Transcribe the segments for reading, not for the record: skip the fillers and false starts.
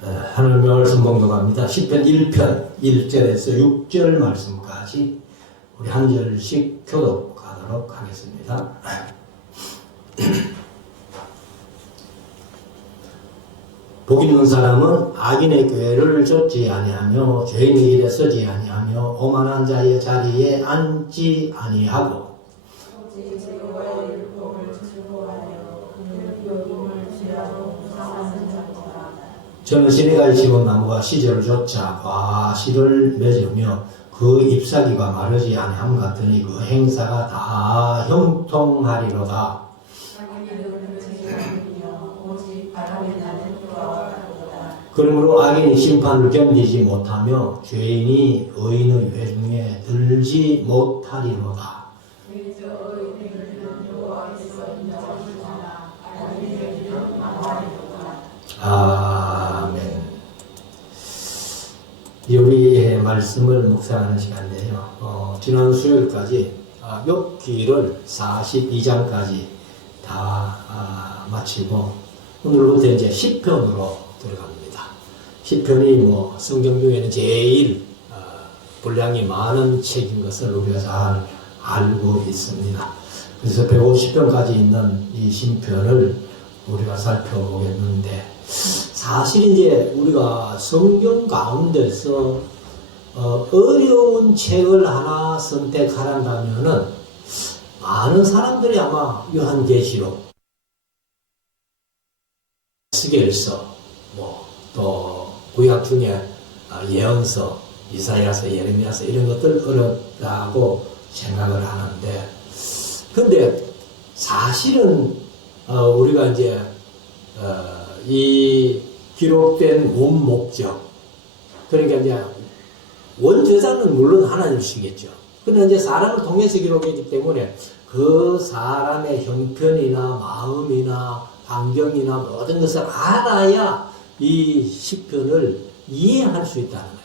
하나님의 말씀 봉독합니다. 시편 1편 1절에서 6절 말씀까지 우리 한 절씩 교독하도록 하겠습니다. 복 있는 사람은 악인의 꾀를 좇지 아니하며 죄인의 길에 서지 아니하며 오만한 자의 자리에 앉지 아니하고 저는 시내가에 심은 나무가 시절을 좇아 과실을 맺으며 그 잎사귀가 마르지 아니함 같으니 그 행사가 다 형통하리로다. 그러므로 악인이 심판을 견디지 못하며 죄인이 의인의 회중에 들지 못하리로다. 아멘. 우리의 말씀을 묵상하는 시간인데요. 지난 수요일까지 욥기를 42장까지 다 마치고 오늘부터 이제 시편으로 들어갑니다. 시편이 성경 중에는 제일 분량이 많은 책인 것을 우리가 잘 알고 있습니다. 그래서 150편까지 있는 이 시편을 우리가 살펴보겠는데, 사실 이제 우리가 성경 가운데서 어려운 책을 하나 선택하란다면은 많은 사람들이 아마 요한계시록, 스겔서, 또 구약 중에 예언서, 이사야서, 예레미야서 이런 것들 어렵다고 생각을 하는데, 근데 사실은 우리가 이제 이 기록된 원 목적, 그러니까 이제 원저자는 물론 하나님이시겠죠. 그러나 이제 사람을 통해서 기록했기 때문에 그 사람의 형편이나 마음이나 환경이나 모든 것을 알아야 이 시편을 이해할 수 있다는 거예요.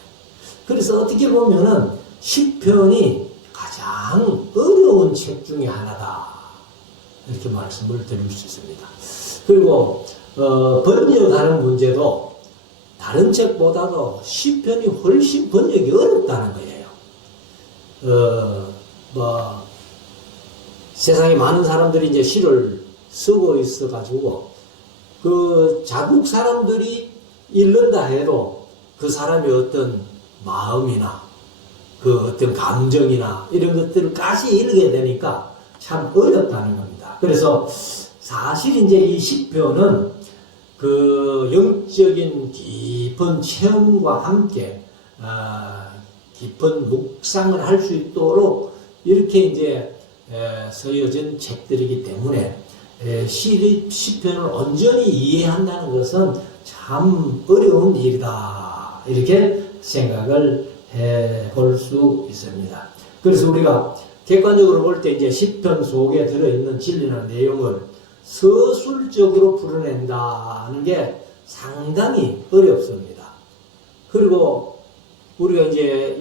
그래서 어떻게 보면은 시편이 가장 어려운 책 중에 하나다, 이렇게 말씀을 드릴 수 있습니다. 그리고 번역하는 문제도 다른 책보다도 시편이 훨씬 번역이 어렵다는 거예요. 세상에 많은 사람들이 이제 시를 쓰고 있어가지고 그 자국 사람들이 읽는다 해도 그 사람의 어떤 마음이나 그 어떤 감정이나 이런 것들까지 읽게 되니까 참 어렵다는 겁니다. 그래서 사실 이제 이 시편은 그 영적인 깊은 체험과 함께 깊은 묵상을 할 수 있도록 이렇게 이제 쓰여진 책들이기 때문에 시편을 온전히 이해한다는 것은 참 어려운 일이다, 이렇게 생각을 해볼 수 있습니다. 그래서 우리가 객관적으로 볼 때 이제 시편 속에 들어있는 진리나 내용을 서술적으로 풀어낸다는 게 상당히 어렵습니다. 그리고 우리가 이제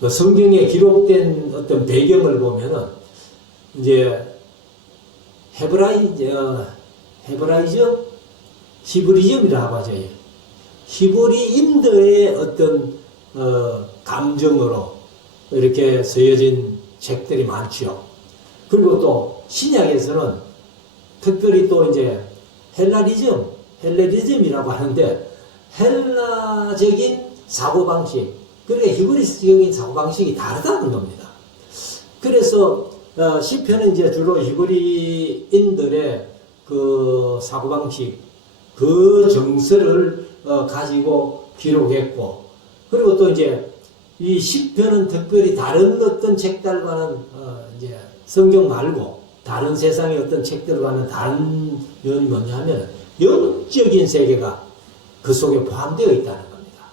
그 성경에 기록된 어떤 배경을 보면은 이제 헤브라이즘, 히브리즘이라고 하죠. 히브리인들의 어떤 감정으로 이렇게 쓰여진 책들이 많죠. 그리고 또 신약에서는 특별히 또 이제 헬레니즘이라고 하는데, 헬라적인 사고방식, 그러니까 히브리적인 사고방식이 다르다는 겁니다. 그래서 시편은 이제 주로 히브리인들의 그 사고방식, 그 정서를 가지고 기록했고, 그리고 또 이제 이 시편은 특별히 다른 어떤 책들과는 이제 성경 말고 다른 세상의 어떤 책들과는 다른 면이 뭐냐면 영적인 세계가 그 속에 포함되어 있다는 겁니다.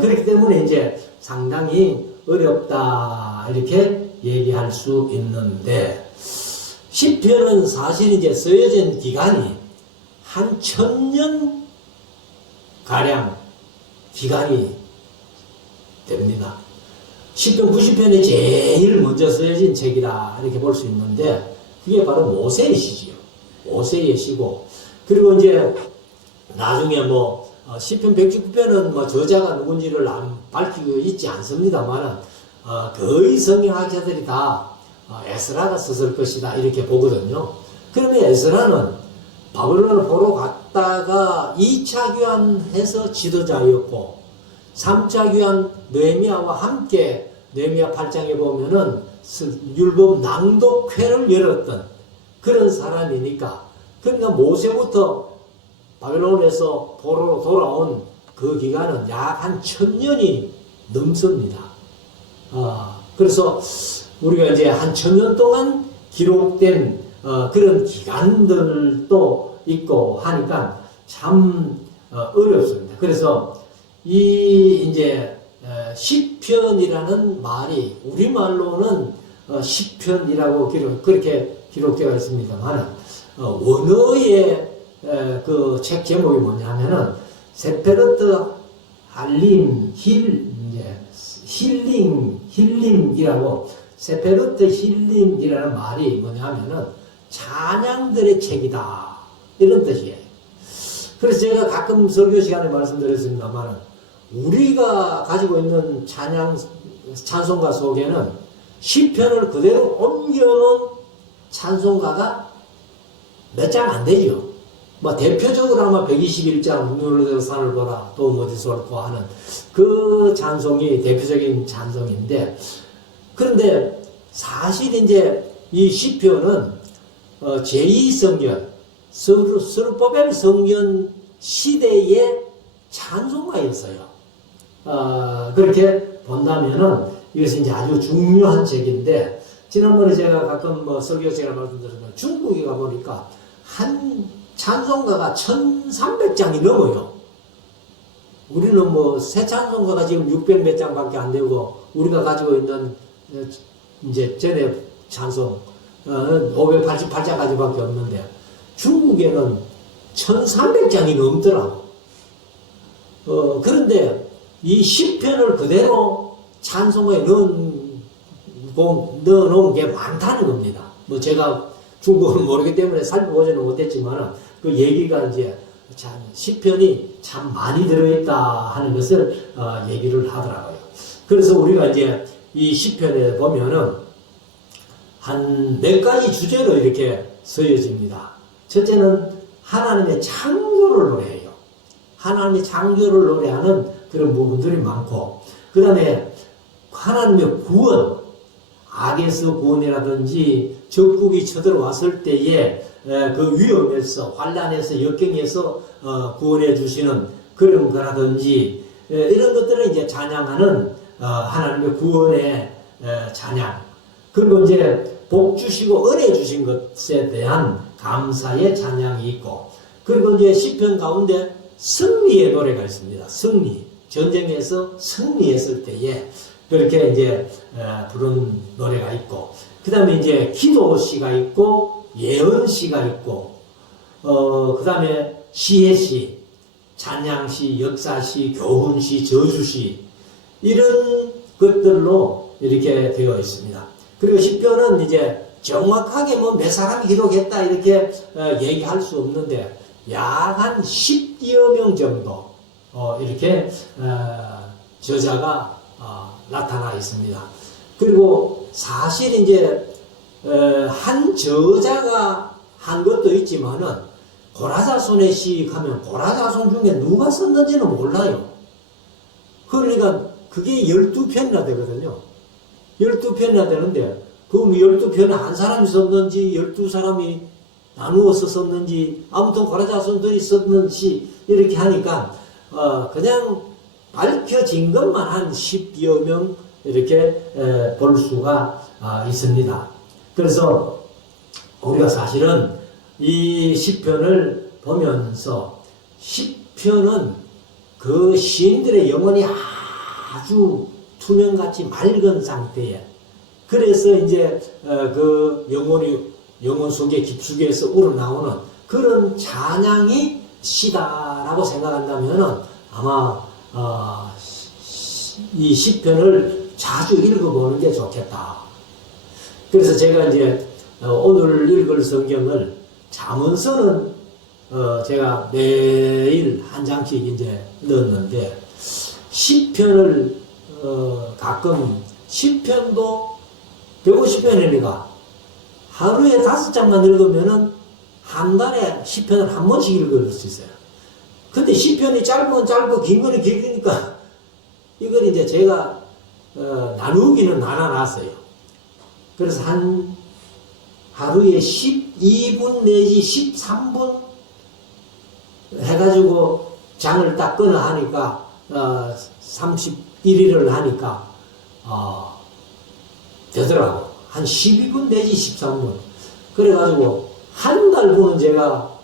그렇기 때문에 이제 상당히 어렵다, 이렇게 얘기할 수 있는데, 시편은 사실 이제 쓰여진 기간이 한 1000년 가량 기간이 됩니다. 시편 90편이 제일 먼저 쓰여진 책이다, 이렇게 볼 수 있는데, 그게 바로 모세의 시지요. 모세의 시고, 그리고 이제 나중에 뭐 시편 119편은 뭐 저자가 누군지를 안 밝히고 있지 않습니다만은 거의 성경학자들이 다 에스라가 썼을 것이다 이렇게 보거든요. 그러면 에스라는 바벨론을 보러 갔다가 2차 귀환해서 지도자였고 3차 귀환 느헤미야와 함께 느헤미야 8장에 보면은 율법 낭독회를 열었던 그런 사람이니까 그러니까 모세부터 바벨론에서 포로로 돌아온 그 기간은 약 한 1000년이 넘습니다. 그래서 우리가 이제 한 1000년 동안 기록된 그런 기간들도 있고 하니까 참 어렵습니다. 그래서 이 이제 시편이라는 말이 우리말로는 시편이라고 그렇게 기록되어 있습니다만 원어의 그 책 제목이 뭐냐면은 세페르트 할림 힐림이라고 세페르트 힐림이라는 말이 뭐냐면은 찬양들의 책이다 이런 뜻이에요. 그래서 제가 가끔 설교 시간에 말씀드렸습니다만 우리가 가지고 있는 찬송가 속에는 시편을 그대로 옮겨놓은 찬송가가 몇 장 안 되죠. 뭐 대표적으로 아마 121장 눈을 들어 산을 보라 도움 어디서 올고 하는 그 찬송이 대표적인 찬송인데 그런데 사실 이제 이 시편은 제2성전 스룹바벨 성전 시대의 찬송가였어요. 그렇게 본다면은 이것이 이제 아주 중요한 책인데 지난번에 제가 가끔 뭐 설교 시간에 말씀드렸지만 중국에 가보니까 한 찬송가가 1300장이 넘어요. 우리는 뭐 새 찬송가가 지금 600 몇 장밖에 안 되고 우리가 가지고 있는 이제 전에 찬송 588장까지밖에 없는데 중국에는 1300장이 넘더라고. 그런데 이 시편을 그대로 찬송가에 넣어놓은 게 많다는 겁니다. 뭐 제가 중국어는 모르기 때문에 살펴보지는 못했지만 그 얘기가 이제 시편이 참 많이 들어있다 하는 것을 얘기를 하더라고요. 그래서 우리가 이제 이 시편에 보면은 한 몇 가지 주제로 이렇게 쓰여집니다. 첫째는 하나님의 창조를 노래해요. 하나님의 창조를 노래하는 그런 부분들이 많고 그 다음에 하나님의 구원, 악에서 구원이라든지 적국이 쳐들어왔을 때에 그 위험에서 환난에서 역경에서 구원해 주시는 그런 거라든지 이런 것들을 이제 찬양하는 하나님의 구원의 찬양 그리고 이제 복 주시고 은혜 주신 것에 대한 감사의 찬양이 있고 그리고 이제 시편 가운데 승리의 노래가 있습니다. 승리 전쟁에서 승리했을 때에 그렇게 이제 부른 노래가 있고 그 다음에 이제 기도시가 있고 예언시가 있고 그 다음에 시혜시 찬양시 역사시 교훈시 저주시 이런 것들로 이렇게 되어 있습니다. 그리고 시편은 이제 정확하게 뭐 몇 사람이 기록했다 이렇게 얘기할 수 없는데 약 한 10여 명 정도 이렇게 저자가 나타나 있습니다. 그리고 사실 이제 한 저자가 한 것도 있지만은 고라자손의 시 하면 고라자손 중에 누가 썼는지는 몰라요. 그러니까 그게 12편이나 되거든요. 12편이나 되는데 그 12편을 한 사람이 썼는지 12사람이 나누어서 썼는지 아무튼 고라자손들이 썼는지 이렇게 하니까 그냥 밝혀진 것만 한 10여 명 이렇게 볼 수가 있습니다. 그래서 우리가 사실은 이 시편을 보면서 시편은 그 시인들의 영혼이 아주 투명같이 맑은 상태에 그래서 이제 그 영혼 속에 깊숙이에서 우러나오는 그런 찬양이 시다라고 생각한다면은 아마 이 시편을 자주 읽어보는 게 좋겠다. 그래서 제가 이제 오늘 읽을 성경을 잠언서는 제가 매일 한 장씩 이제 넣었는데, 시편을, 가끔, 시편도 150편이니까, 하루에 5장만 읽으면은, 한 달에 시편을 한 번씩 읽을 수 있어요. 근데 시편이 짧으면 짧고, 긴 거는 길으니까, 이걸 이제 제가, 나누기는 나눠놨어요. 그래서 하루에 12분 내지 13분 해가지고 장을 딱 끊어 하니까, 31일을 하니까, 되더라고. 한 12분 내지 13분. 그래가지고, 한 달 분은 제가,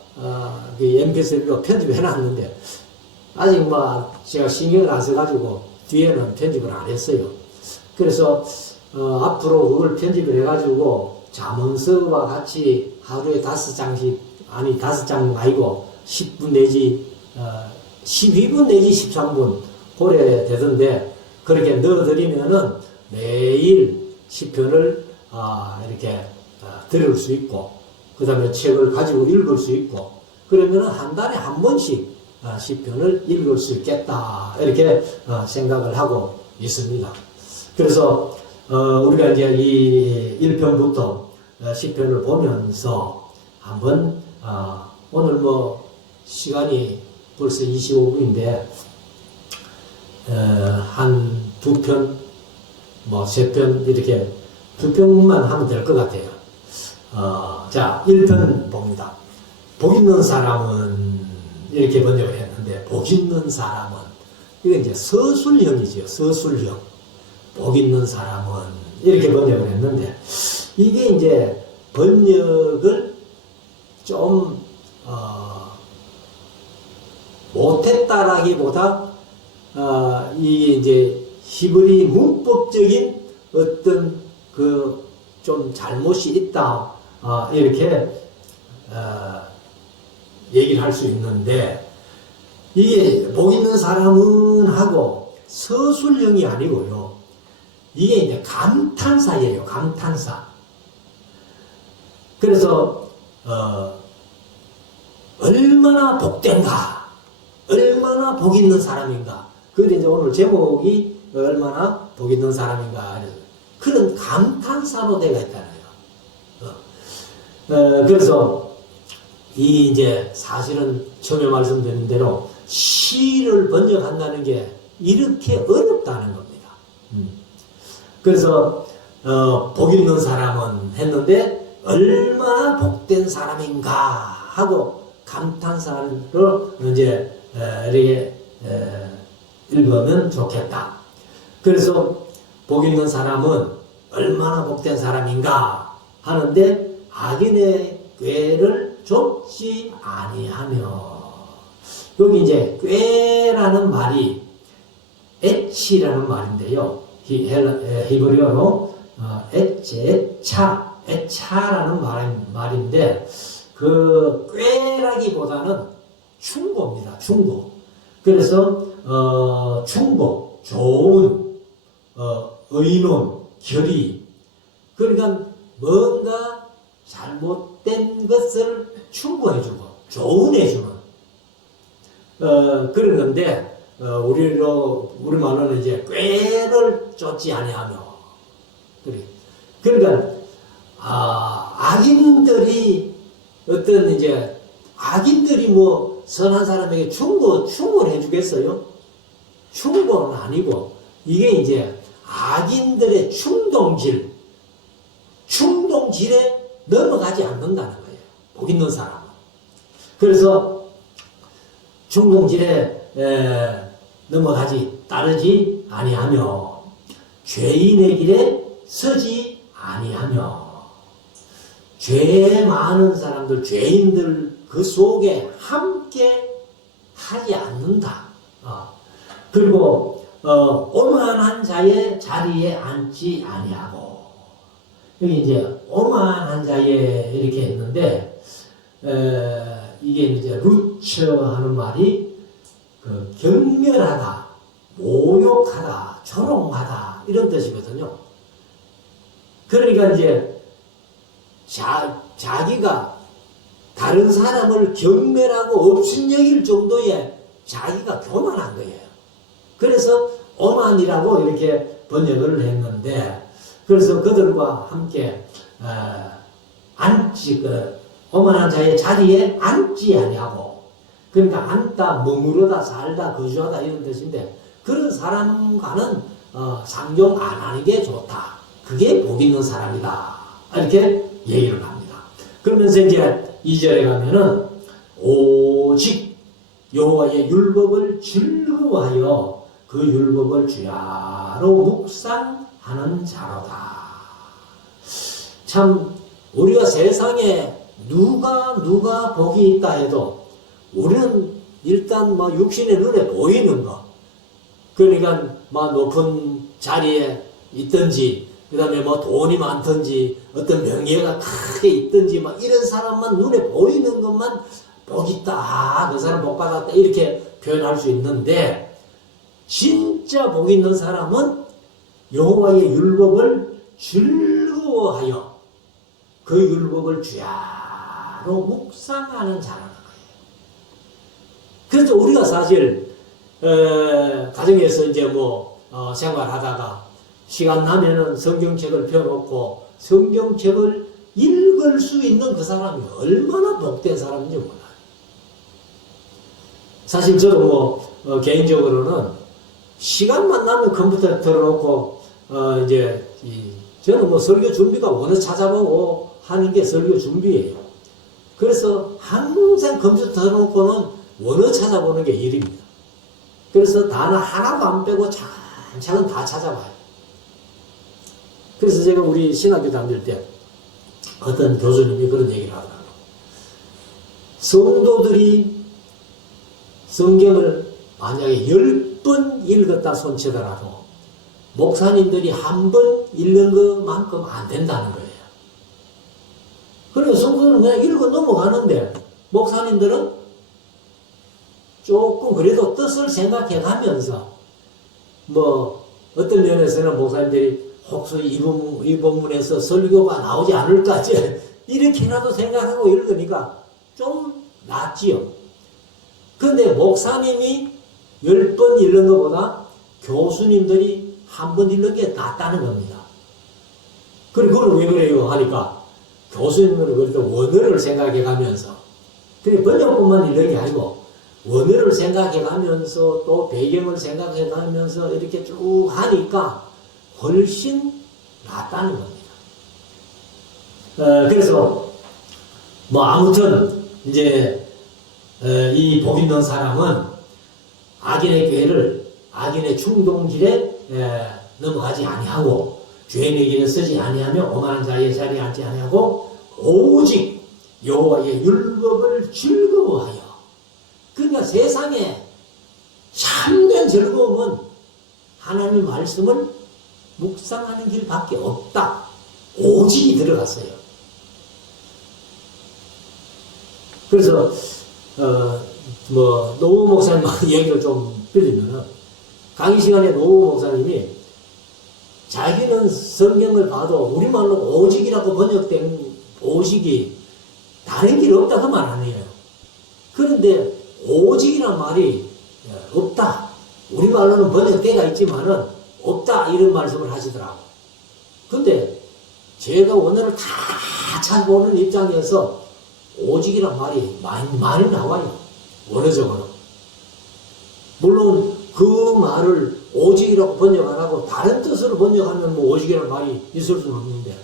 그 MP3로 편집해 놨는데, 아직 뭐, 제가 신경을 안 써가지고, 뒤에는 편집을 안 했어요. 그래서, 앞으로 그걸 편집을 해가지고, 자문서와 같이 하루에 5장씩, 아니, 5장 아니고, 10분 내지, 12분 내지 13분, 고래 되던데, 그렇게 넣어드리면은 매일 시편을, 이렇게, 들을 수 있고, 그 다음에 책을 가지고 읽을 수 있고, 그러면은 한 달에 한 번씩 시편을 읽을 수 있겠다. 이렇게 생각을 하고 있습니다. 그래서, 우리가 이제 이 1편부터 시편을 보면서 한번, 오늘 뭐, 시간이 벌써 25분인데, 한 2편, 뭐, 3편, 이렇게 2편만 하면 될 것 같아요. 자, 1편 봅니다. 복 있는 사람은, 이렇게 번역을 했는데, 복 있는 사람은, 이게 이제 서술형이죠. 서술형. 복 있는 사람은, 이렇게 번역을 했는데, 이게 이제 번역을 좀, 못했다라기보다, 이게 이제 히브리 문법적인 어떤 좀 잘못이 있다, 이렇게, 얘기를 할 수 있는데, 이게 복 있는 사람은 하고 서술형이 아니고요. 이게 이제 감탄사예요. 감탄사. 그래서, 얼마나 복된가, 얼마나 복 있는 사람인가. 그런데 이제 오늘 제목이 얼마나 복 있는 사람인가. 그런 감탄사로 되어 있잖아요. 그래서 이제 사실은 처음에 말씀드린 대로 시를 번역한다는 게 이렇게 어렵다는 겁니다. 그래서 복 있는 사람은 했는데 얼마나 복된 사람인가 하고 감탄사로 이제 이렇게 읽으면 좋겠다. 그래서 복 있는 사람은 얼마나 복된 사람인가 하는데 악인의 꾀를 좁지 아니하며, 여기 이제 꾀라는 말이 에치라는 말인데요. 히브리어로 에차라는 말인데, 그 꾀라기보다는 충고입니다. 충고. 그래서 충고, 좋은, 의논, 결의. 그러니까 뭔가 잘못된 것을 충고해주고 조언해주는 그런 건데, 우리말로는 이제 꾀를 쫓지 아니하며, 그러니까 악인들이 어떤 이제 악인들이 뭐 선한 사람에게 충고를 해주겠어요? 충고는 아니고, 이게 이제 악인들의 충동질에 넘어가지 않는다는 거예요. 복 있는 사람은. 그래서 충동질에 따르지 아니하며, 죄인의 길에 서지 아니하며, 죄 많은 사람들, 죄인들 그 속에 함께 하지 않는다. 그리고 오만한 자의 자리에 앉지 아니하고, 여기 이제 오만한 자에 이렇게 했는데, 이게 이제 루처 하는 말이 경멸하다, 모욕하다, 조롱하다 이런 뜻이거든요. 그러니까 이제 자기가 다른 사람을 경멸하고 업신여길 정도의 자기가 교만한 거예요. 그래서 오만이라고 이렇게 번역을 했는데, 그래서 그들과 함께 오만한 자의 자리에 앉지 아니하고, 그러니까 앉다, 머무르다, 살다, 거주하다 이런 뜻인데, 그런 사람과는 상종 안 하는 게 좋다. 그게 복 있는 사람이다. 이렇게 얘기를 합니다. 그러면서 이제 2절에 가면은 오직 여호와의 율법을 즐거워하여 그 율법을 주야로 묵상하는 자로다. 참 우리가 세상에 누가 복이 있다 해도 우리는 일단 뭐 육신의 눈에 보이는 거, 그러니까 뭐 높은 자리에 있든지, 그 다음에 뭐 돈이 많든지, 어떤 명예가 크게 있든지, 막 이런 사람만 눈에 보이는 것만 복 있다, 그 사람 복 받았다, 이렇게 표현할 수 있는데, 진짜 복 있는 사람은 여호와의 율법을 즐거워하여 그 율법을 주야로 묵상하는 자라는 거예요. 그래서 우리가 사실 가정에서 이제 생활하다가 시간 나면은 성경책을 펴놓고 성경책을 읽을 수 있는 그 사람이 얼마나 복된 사람인지 몰라요. 사실 저도 개인적으로는 시간만 나면 컴퓨터 틀어놓고 저는 설교 준비가 원어 찾아보고 하는 게 설교 준비예요. 그래서 항상 컴퓨터 틀어놓고는 원어 찾아보는 게 일입니다. 그래서 단어 하나도 안 빼고 차근차근 다 찾아봐요. 그래서 제가 우리 신학교 다닐 때 어떤 교수님이 그런 얘기를 하더라고요. 성도들이 성경을 만약에 10번 읽었다 손치더라도 목사님들이 한 번 읽는 것만큼 안 된다는 거예요. 그래서 성도들은 그냥 읽어 넘어가는데 목사님들은 조금 그래도 뜻을 생각해 가면서 어떤 면에서는 목사님들이 혹시 이 본문에서 설교가 나오지 않을까 이렇게나도 생각하고 읽으니까 좀 낫지요. 그런데 목사님이 10번 읽는 것보다 교수님들이 한 번 읽는 게 낫다는 겁니다. 그리고 그건 왜 그래요 하니까 교수님은 그래도 원어를 생각해 가면서, 그게 번역본만 읽는 게 아니고 원어를 생각해 가면서 또 배경을 생각해 가면서 이렇게 쭉 하니까 훨씬 낫다는 겁니다. 그래서 아무튼 이제 이 복 있는 사람은 악인의 꾀를, 악인의 충동질에 넘어가지 아니하고 죄인의 길에 쓰지 아니하며 오만한 자의 자리에 앉지 아니하고 오직 여호와의 율법을 즐거워하여. 그러니까 세상에 참된 즐거움은 하나님의 말씀을 묵상하는 길밖에 없다. 오직이 들어갔어요. 그래서 노후 목사님 얘기를 좀 빌리면은, 강의 시간에 노후 목사님이 자기는 성경을 봐도 우리말로 오직이라고 번역된 오직이 다른 길이 없다 그 말 아니에요. 그런데 오직이란 말이 없다, 우리말로는 번역대가 있지만은 없다, 이런 말씀을 하시더라고. 근데 제가 원어를 다 찾아보는 입장에서 오직이란 말이 많이 나와요. 원어적으로. 물론 그 말을 오직이라고 번역 안 하고 다른 뜻으로 번역하면 오직이라는 말이 있을 수는 없는데,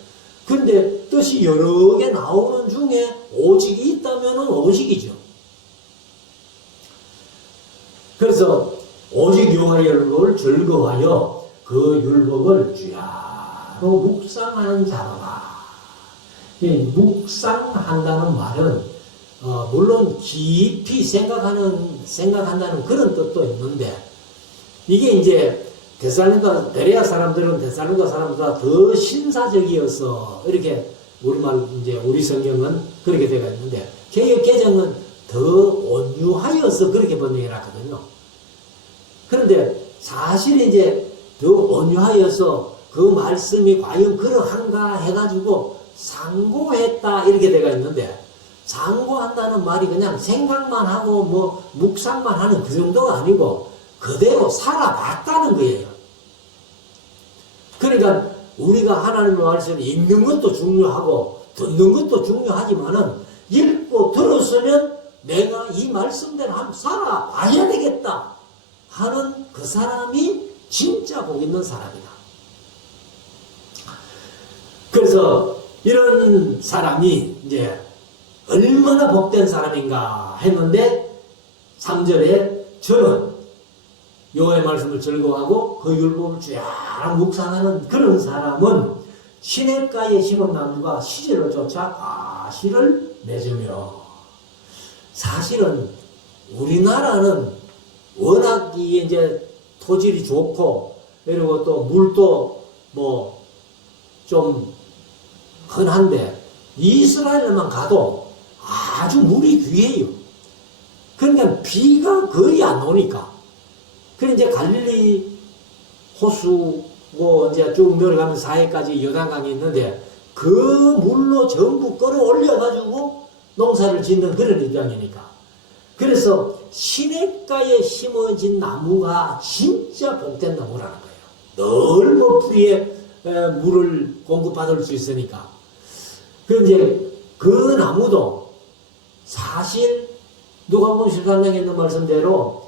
근데 뜻이 여러 개 나오는 중에 오직이 있다면 오직이죠. 그래서 오직 여호와의 율법을 즐거워하여 그 율법을 주야로 묵상하는 자로다. 묵상한다는 말은 물론 깊이 생각한다는 그런 뜻도 있는데, 이게 이제 베레아 사람들은 데살로니가 사람보다 더 신사적이어서 이렇게 우리말 이제 우리 성경은 그렇게 되어 있는데, 개역 개정은 더 온유하여서 그렇게 번역해 놨거든요. 그런데 사실 이제 더 온유하여서 그 말씀이 과연 그러한가 해가지고 상고했다 이렇게 되어 있는데, 상고한다는 말이 그냥 생각만 하고 뭐 묵상만 하는 그 정도가 아니고 그대로 살아봤다는 거예요. 그러니까 우리가 하나님의 말씀을 읽는 것도 중요하고 듣는 것도 중요하지만은 읽고 들었으면 내가 이 말씀대로 한번 살아봐야 되겠다 하는 그 사람이 진짜 복 있는 사람이다. 그래서 이런 사람이 이제 얼마나 복된 사람인가 했는데 3절에 저는 여호와의 말씀을 즐거워하고 그 율법을 쭉 묵상하는 그런 사람은 시냇가에 심은 나무가 시절을 쫓아 과실을 맺으며. 사실은 우리나라는 워낙 이제 토질이 좋고 그리고 또 물도 뭐 좀 흔한데 이스라엘만 가도 아주 물이 귀해요. 그러니까 비가 거의 안 오니까. 그래 이제 갈릴리 호수고 이제 쭉 내려가면 사해까지 요단강이 있는데 그 물로 전부 끌어올려 가지고 농사를 짓는 그런 입장이니까. 그래서 시냇가에 심어진 나무가 진짜 복된 나무라는 거예요. 넓은 풀이에 물을 공급받을 수 있으니까. 그런데 그 나무도 사실 누가복음 13장에 있는 말씀대로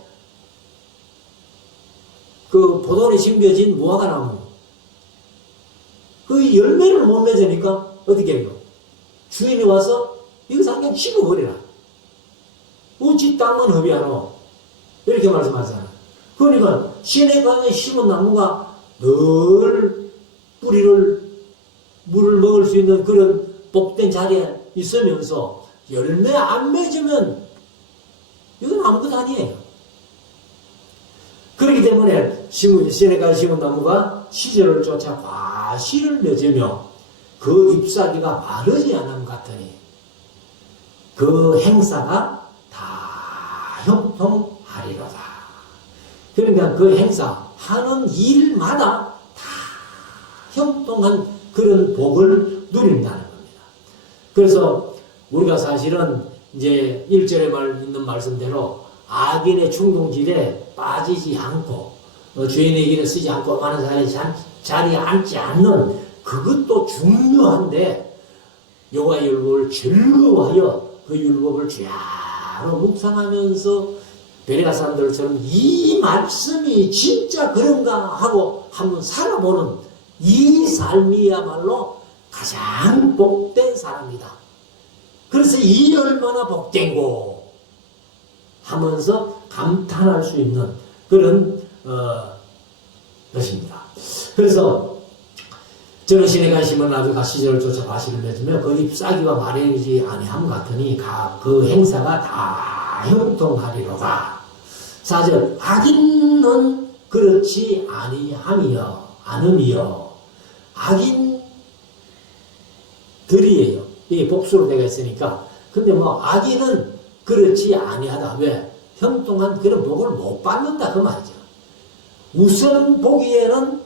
그 포도원에 심겨진 무화과 나무 그 열매를 못 맺으니까 어떻게 해요? 주인이 와서 이거 당장 씹어버리라. 어찌 땅은 허비하노? 이렇게 말씀하잖아. 그러니까 시내가에 심은 나무가 늘 물을 먹을 수 있는 그런 복된 자리에 있으면서 열매 안 맺으면 이건 아무것도 아니에요. 그렇기 때문에 시내가에 심은 나무가 시절을 쫓아 과실을 맺으며 그 잎사귀가 마르지 않음 같으니 그 행사가 다 형통하리로다. 그러니까 그 행사 하는 일마다 다 형통한 그런 복을 누린다는 겁니다. 그래서 우리가 사실은 이제 1절에 있는 말씀대로 악인의 충동질에 빠지지 않고 죄인의 길에 쓰지 않고 많은 자리에 앉지 않는 그것도 중요한데 여호와의 율법을 즐거워하여 그 율법을 쥐야로 묵상하면서 베레가 사람들처럼 이 말씀이 진짜 그런가 하고 한번 살아보는 이 삶이야말로 가장 복된 사람이다. 그래서 이 얼마나 복된고 하면서 감탄할 수 있는 그런 것입니다. 그래서 저는 시내가에 심은 나무가 시절을 쫓아 과실을 맺으며 그 잎사귀가 마르지 아니함 같으니 그 행사가 다 형통하리로다. 4절 악인은 그렇지 않음이요. 악인들이에요. 이게 복수로 되어 있으니까. 근데 뭐 악인은 그렇지 아니하다. 왜? 형통한 그런 복을 못 받는다 그 말이죠. 우선 보기에는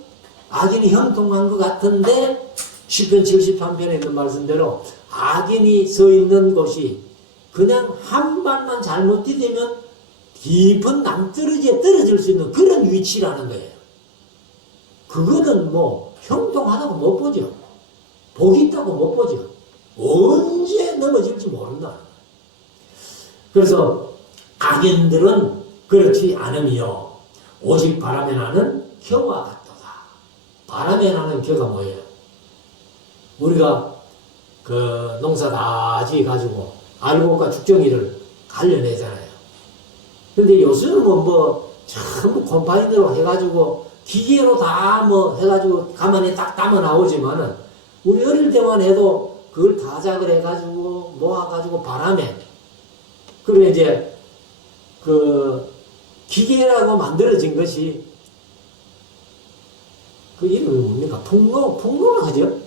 악인이 형통한 것 같은데 시편 73편에 있는 말씀대로 악인이 서 있는 곳이 그냥 한 발만 잘못 디디면 깊은 남떨어지에 떨어질 수 있는 그런 위치라는 거예요. 그거는 뭐 형통하다고 못 보죠. 복이 있다고 못 보죠. 언제 넘어질지 모른다. 그래서 악인들은 그렇지 않으며 오직 바람에 나는 겨와 같도다. 바람에 나는 겨가 뭐예요? 우리가 그 농사 다 지어가지고 알곡과 죽정이를 갈려내잖아요. 근데 요새는 뭐 전부 콤바인으로 해가지고 기계로 다 뭐 해가지고 가만히 딱 담아 나오지만은 우리 어릴 때만 해도 그걸 다 작을 해가지고 모아가지고 바람에 그리고 이제 그 기계라고 만들어진 것이 그 이름이 뭡니까? 풍로라 하죠?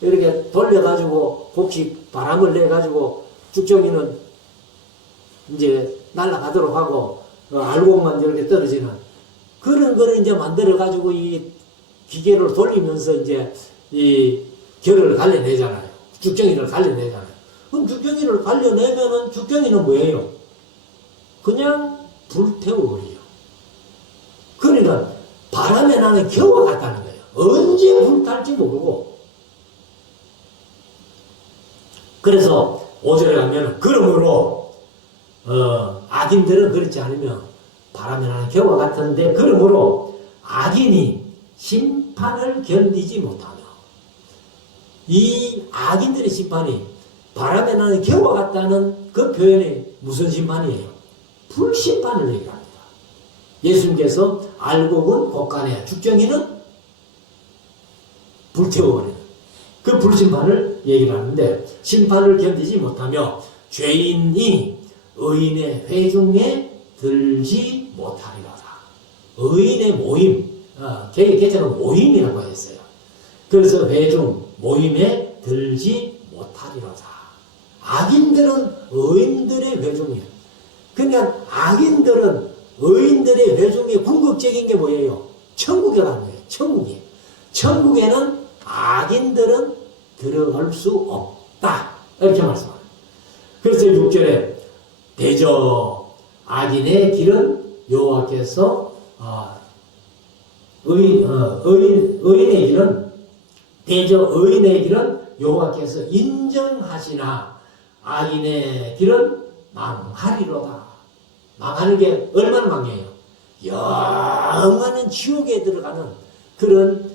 이렇게 돌려가지고 곡식 바람을 내가지고 죽정이는 이제 날아가도록 하고 알곡만 이렇게 떨어지는 그런 거를 이제 만들어가지고 이 기계를 돌리면서 이제 이 결을 갈려내잖아요. 죽정이를 갈려내잖아요. 그럼 죽경이를 갈려내면은 죽경이는 뭐예요? 그냥 불태워버려요. 그러니까 바람에 나는 겨와 같다는 거예요. 언제 불탈지 모르고. 그래서 5절에 가면 그러므로 악인들은 그렇지 않으면 바람에 나는 겨와 같은데 그러므로 악인이 심판을 견디지 못하며 이 악인들의 심판이 바람에 나는 겨와 같다는 그 표현이 무슨 심판이에요? 불심판을 얘기합니다. 예수님께서 알고 본 곳간에 죽정이는 불태워버리는 그 불심판을 얘기를 하는데 심판을 견디지 못하며 죄인이 의인의 회중에 들지 못하리로다. 의인의 모임, 개정은 모임이라고 했어요. 그래서 회중, 모임에 들지 못하리로다. 악인들은 의인들의 회중이에요. 그러니까 악인들은 의인들의 회중의 궁극적인 게 뭐예요? 천국이라는 거예요. 천국이. 천국에는 악인들은 들어갈 수 없다. 이렇게 말씀합니다. 그래서 6절에 대저 악인의 길은 여호와께서 의인의 길은 대저 의인의 길은 여호와께서 인정하시나 악인의 길은 망하리로다. 망하는 게 얼마나 망해요? 영원한 지옥에 들어가는 그런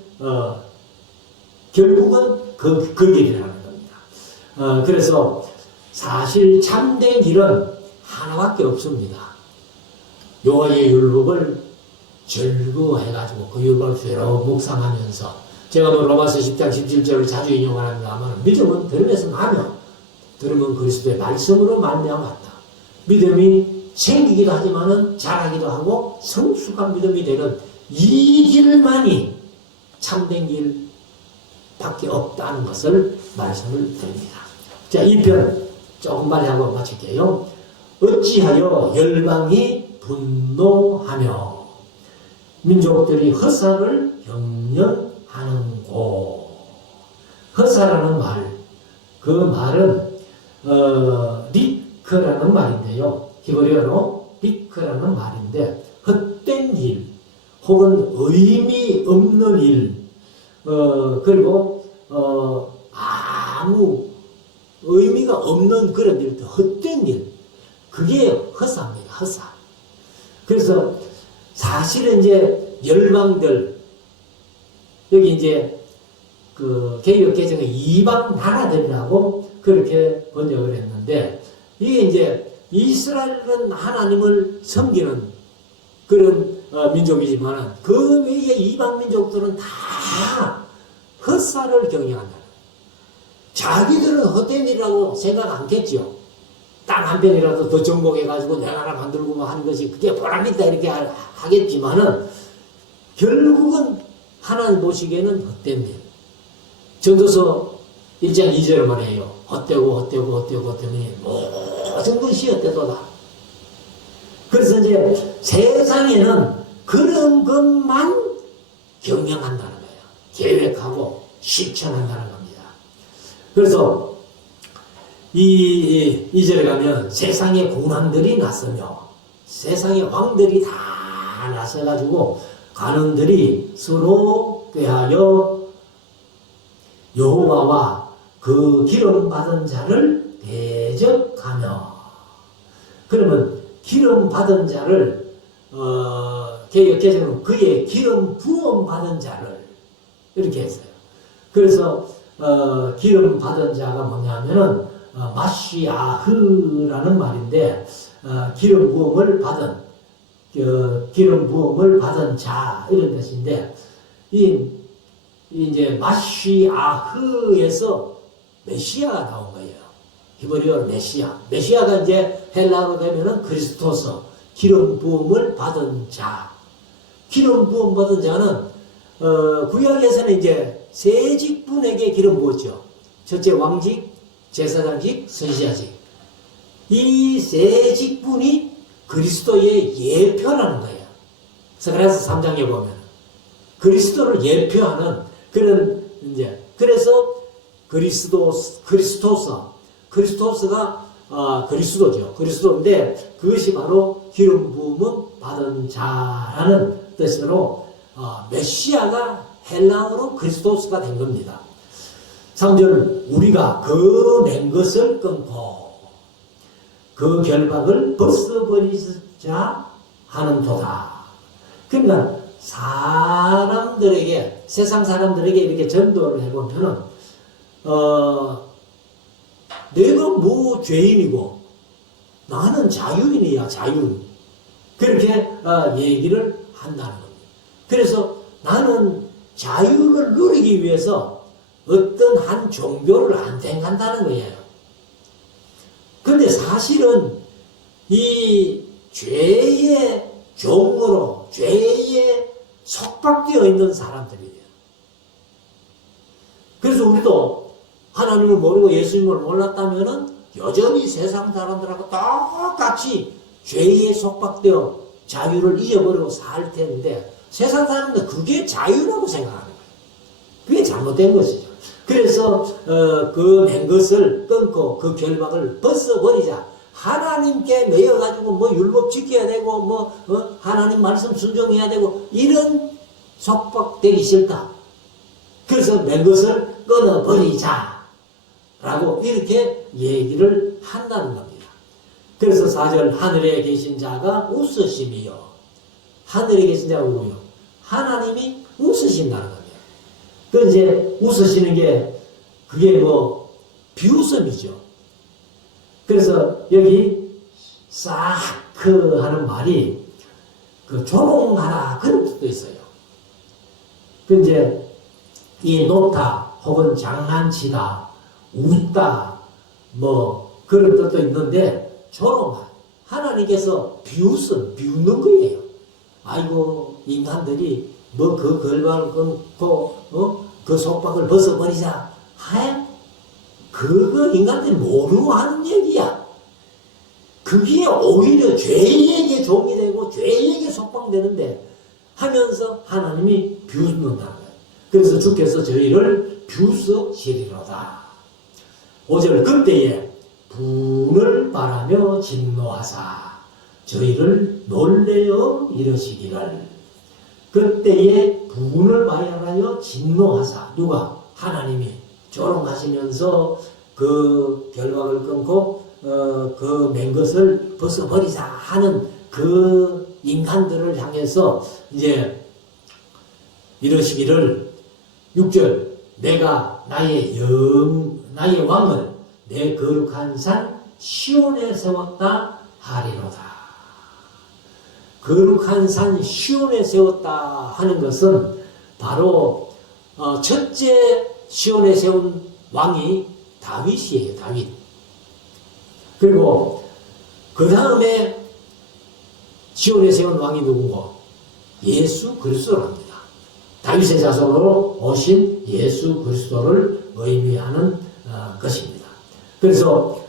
결국은 그 길이라는 겁니다. 그래서 사실 참된 길은 하나밖에 없습니다. 여호와의 율법을 즐거워해가지고 그 율법을 괴로워 묵상하면서 제가 로마서 10장 17절을 자주 인용합니다만 믿음은 들음에서 나며 들으면 그리스도의 말씀으로 말미암았다. 믿음이 생기기도 하지만은 자라기도 하고 성숙한 믿음이 되는 이 길만이 참된 길밖에 없다는 것을 말씀을 드립니다. 자, 이 편 조금 빨리 하고 마칠게요. 어찌하여 열방이 분노하며 민족들이 허사를 경영하는고. 허사라는 말, 그 말은 리크라는 말인데요. 히브리어로 리크라는 말인데 헛된 일 혹은 의미 없는 일 그리고 아무 의미가 없는 그런 일, 헛된 일, 그게 허사입니다. 허사. 그래서 사실은 이제 열방들 여기 이제 그 개역 개정의 이방 나라들이라고 그렇게 번역을 했는데 이게 이제 이스라엘은 하나님을 섬기는 그런 민족이지만 그 외에 이방 민족들은 다 헛사를 경영한다. 자기들은 헛된 일이라고 생각 않겠죠. 땅 한 편이라도 더 정복해가지고 내 나라 만들고 뭐 하는 것이 그게 보람있다 이렇게 하겠지만은 결국은 하나님 보시기에는 헛된 일. 전도서 1장 2절에 말해요. 헛되고 모든 것이 헛되도다. 그래서 이제 세상에는 그런 것만 경영한다는 거예요. 계획하고 실천한다는 겁니다. 그래서 이 절에 가면 세상의 공황들이 났으며 세상의 왕들이 다 나서가지고 관원들이 서로 꾀하여 여호와와 그 기름 받은 자를 대적하며. 그러면 기름 받은 자를 개역 개정은 그의 기름 부음 받은 자를 이렇게 했어요. 그래서 기름 받은 자가 뭐냐면은 마시아흐라는 말인데 기름 부음을 받은 자 이런 뜻인데 이제 마시아흐에서 메시아가 나온 거예요. 히브리어로 메시아. 메시아가 이제 헬라어로 되면은 그리스토서, 기름 부음을 받은 자. 기름 부음 받은 자는 구약에서는 이제 세 직분에게 기름 부었죠. 첫째 왕직, 제사장직, 선지자직. 이 세 직분이 그리스도의 예표라는 거예요. 스가랴서 3장에 보면 그리스도를 예표하는 그런 이제 그래서 그리스토서 크리스토스가 그리스도죠. 그리스도인데 그것이 바로 기름 부음을 받은 자라는 뜻으로 메시아가 헬라어로 그리스도스가 된 겁니다. 3절 우리가 그 맨 것을 끊고 그 결박을 벗어버리자 하는도다. 그러니까 사람들에게 세상 사람들에게 이렇게 전도를 해보면은 내가 뭐 죄인이고 나는 자유인이야 자유인 그렇게 얘기를 한다는 겁니다. 그래서 나는 자유를 누리기 위해서 어떤 한 종교를 안 택한다는 거예요. 근데 사실은 이 죄의 종으로 죄에 속박되어 있는 사람들이에요. 그래서 우리도 하나님을 모르고 예수님을 몰랐다면은 여전히 세상 사람들하고 똑같이 죄에 속박되어 자유를 잊어버리고 살 텐데 세상 사람들은 그게 자유라고 생각하는 거예요. 그게 잘못된 것이죠. 그래서 그 맨 것을 끊고 그 결박을 벗어버리자. 하나님께 매여가지고 뭐 율법 지켜야 되고 뭐 하나님 말씀 순종해야 되고 이런 속박되기 싫다. 그래서 맨 것을 끊어버리자 라고 이렇게 얘기를 한다는 겁니다. 그래서 4절 하늘에 계신 자가 웃으심이요. 하늘에 계신 자가 누구요? 하나님이 웃으신다는 겁니다. 그 이제 웃으시는 게 그게 뭐 비웃음이죠. 그래서 여기 사크 하는 말이 그 조롱하라 그런 뜻도 있어요. 그 이제 이 놓다 혹은 장난치다, 웃다 뭐 그런 뜻도 있는데 조롱하 하나님께서 비웃는 거예요. 아이고 인간들이 뭐 그 결박을 끊고 그 속박을 벗어버리자. 하여 그거 인간들이 모르고 하는 얘기야. 그게 오히려 죄에게 종이 되고 죄에게 속박되는데 하면서 하나님이 비웃는다는 거예요. 그래서 주께서 저희를 비웃으시리로다. 5절 그때에 분을 바라며 진노하사 저희를 놀래어 이르시기를. 그때에 분을 바라며 진노하사 누가? 하나님이 조롱하시면서 그 결박을 끊고 그 맨 것을 벗어버리자 하는 그 인간들을 향해서 이제 이러시기를 6절 내가 나의 왕을 내 거룩한 산 시온에 세웠다 하리로다. 거룩한 산 시온에 세웠다 하는 것은 바로 첫째 시온에 세운 왕이 다윗이에요. 다윗. 그리고 그 다음에 시온에 세운 왕이 누구고? 예수 그리스도랍니다. 다윗의 자손으로 오신 예수 그리스도를 의미하는 것입니다. 그래서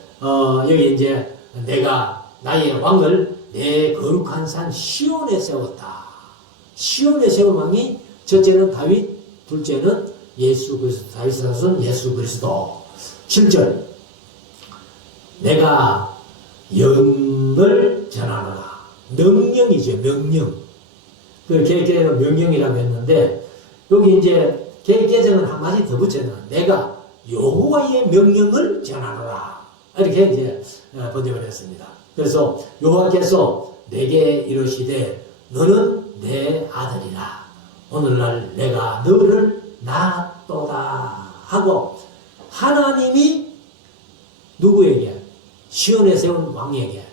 여기 이제 내가 나의 왕을 내 거룩한 산 시온에 세웠다. 시온에 세운 왕이 첫째는 다윗, 둘째는 예수 그리스도, 다윗의 자손 예수 그리스도. 7절 내가 영을 전하노라. 명령이죠. 명령. 그 개혁개정은 명령이라고 했는데 여기 이제 개혁개정은 한 마디 더 붙여놔. 내가 여호와의 명령을 전하노라. 이렇게 이제 번역을 했습니다. 그래서 여호와께서 내게 이르시되 너는 내 아들이라. 오늘날 내가 너를 낳았도다 하고 하나님이 누구에게? 시온에 세운 왕에게.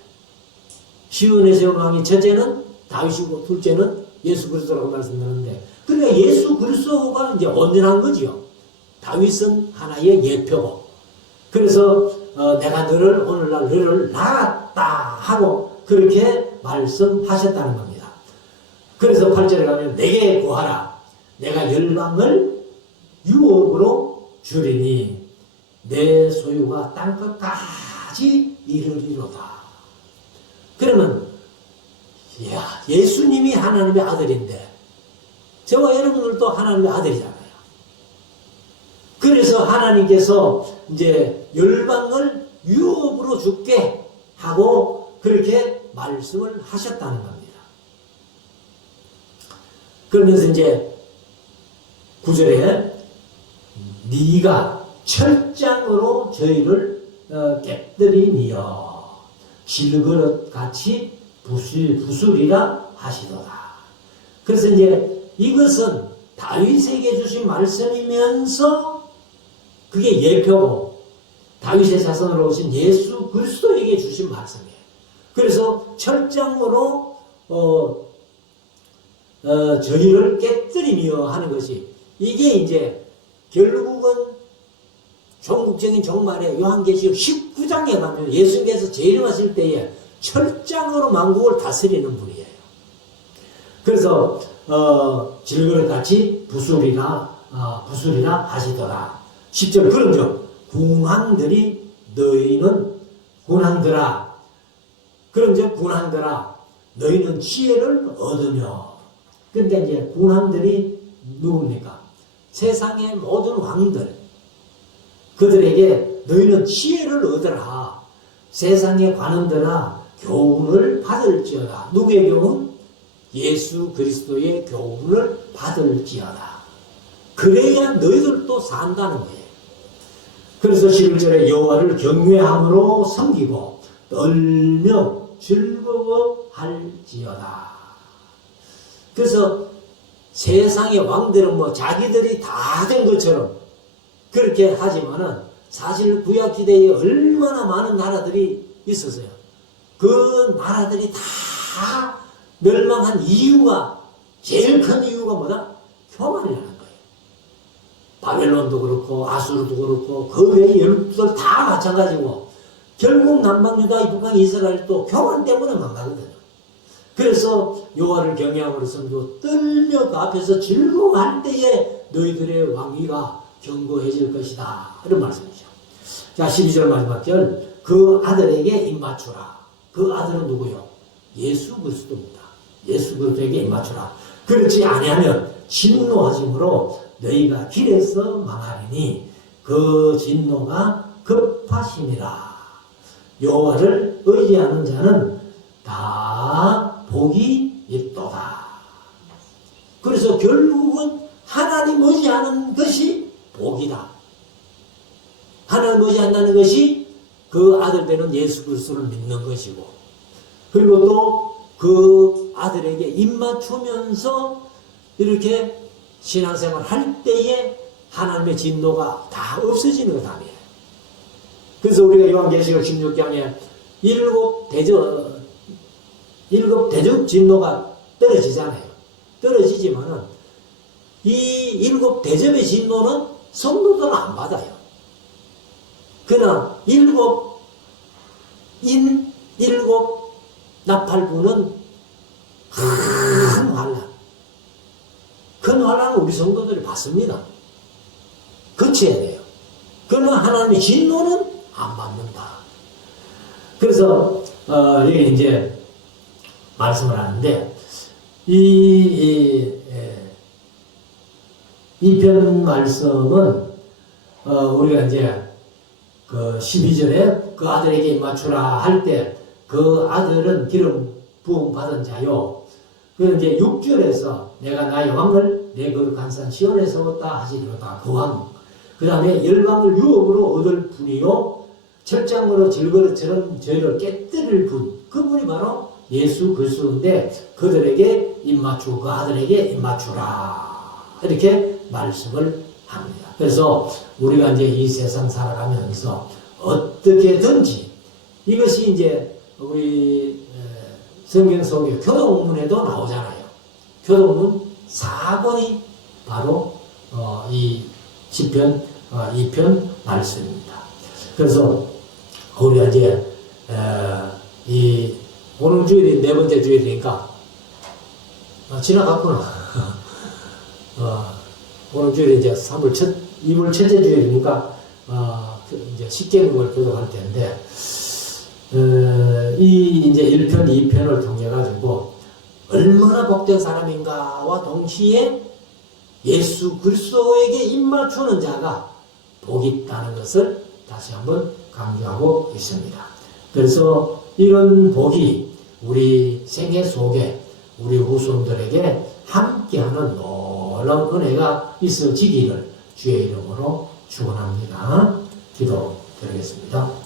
시온에 세운 왕이 첫째는 다윗이고 둘째는 예수 그리스도라고 말씀드렸는데 그러니까 예수 그리스도가 이제 온전한 거지요. 다윗은 하나의 예표고 그래서 내가 너를 오늘날 너를 낳았다 하고 그렇게 말씀하셨다는 겁니다. 그래서 8절에 가면 내게 구하라. 내가 열방을 유업으로 주리니 내 소유가 땅끝까지 이르리로다. 그러면 예수님이 하나님의 아들인데 저와 여러분들도 하나님의 아들이잖아요. 그래서 하나님께서 이제 열방을 유업으로 줄게 하고 그렇게 말씀을 하셨다는 겁니다. 그러면서 이제 9절에 네가 철장으로 저희를 깨뜨리니여 질그릇같이 부수리라 하시도다. 그래서 이제 이것은 다윗에게 주신 말씀이면서 그게 예표고 다윗의 자손으로 오신 예수 그리스도에게 주신 말씀이에요. 그래서 철장으로 저희를 깨뜨리며 하는 것이 이게 이제 결국은 종국적인 종말에 요한계시록 19장에 가면 예수께서 재림하실 때에 철장으로 만국을 다스리는 분이에요. 그래서 질그릇같이 부수리라 하시더라. 10절 그런즉 군왕들이 너희는 군왕들아 그런즉 군왕들아 너희는 지혜를 얻으며 그러니까 이제 군왕들이 누굽니까? 세상의 모든 왕들 그들에게 너희는 지혜를 얻으라. 세상의 관원들아 교훈을 받을지어다. 누구의 교훈? 예수 그리스도의 교훈을 받을지어다. 그래야 너희들도 산다는 거예요. 그래서 11절에 여호와를 경외함으로 섬기고 떨며 즐거워할지어다. 그래서 세상의 왕들은 뭐 자기들이 다 된 것처럼 그렇게 하지만은 사실 구약시대에 얼마나 많은 나라들이 있었어요. 그 나라들이 다 멸망한 이유가 제일 큰 이유가 뭐다? 교만이라는 거예요. 바벨론도 그렇고 아수르도 그렇고 그 외의 열국들 다 마찬가지고 결국 남방유다 북방 이스라엘도 교만 때문에 망가거든요. 그래서 여호와를 경외함으로 섬기고 떨며 그 앞에서 즐거워할 때에 너희들의 왕위가 견고해질 것이다. 이런 말씀이죠. 자 12절 마지막 절 그 아들에게 입맞추라. 그 아들은 누구요? 예수 그리스도입니다. 예수 그리스도에게 입맞추라. 그렇지 아니하면 진노하심으로 너희가 길에서 망하리니 그 진노가 급하심이라. 여호와를 의지하는 자는 다 복이 있도다. 그래서 결국은 하나님 의지하는 것이 복이다. 하나님 의지한다는 것이 그 아들 되는 예수 그리스도를 믿는 것이고 그리고 또 그 아들에게 입맞추면서 이렇게 신앙생활 할 때에 하나님의 진노가 다 없어지는 것 아니에요. 그래서 우리가 요한계시록 16장에 일곱 대접 진노가 떨어지잖아요. 떨어지지만은 이 일곱 대접의 진노는 성도들은 안 받아요. 그러나 일곱 나팔부는 큰 환란. 큰 환란을 우리 성도들이 받습니다. 거쳐야 돼요. 그러나 하나님의 진노는 안 받는다. 그래서 여기 이제 말씀을 하는데 이 편 말씀은 우리가 이제 그 12절에 그 아들에게 맞추라 할 때 그 아들은 기름 부음 받은 자요. 그 이제 6절에서 내가 나의 왕을 내 거룩한 산 시온에 세웠다 하시리로다. 그 왕. 그 다음에 열방을 유업으로 얻을 분이요. 철장으로 질그릇처럼 저희를 깨뜨릴 분. 그분이 바로 예수 그리스도인데 그들에게 입맞추고 그 아들에게 입맞추라. 이렇게 말씀을 합니다. 그래서 우리가 이제 이 세상 살아가면서 어떻게든지 이것이 이제 우리 성경 속에 교동문에도 나오잖아요. 교동문 4권이 바로 이 시편 2편 말씀입니다. 그래서 우리가 이제 이 오늘 주일이 네 번째 주일이니까 지나갔구나. 오늘 주일이 이제 2월 첫째 주일이니까 이제 십계명을 교독할 텐데 이 이제 1편, 2편을 통해 가지고 얼마나 복된 사람인가와 동시에 예수 그리스도에게 입맞추는 자가 복이 있다는 것을 다시 한번 강조하고 있습니다. 그래서 이런 복이 우리 생애 속에 우리 후손들에게 함께하는 놀라운 은혜가 있어지기를 주의 이름으로 축원합니다. 기도드리겠습니다.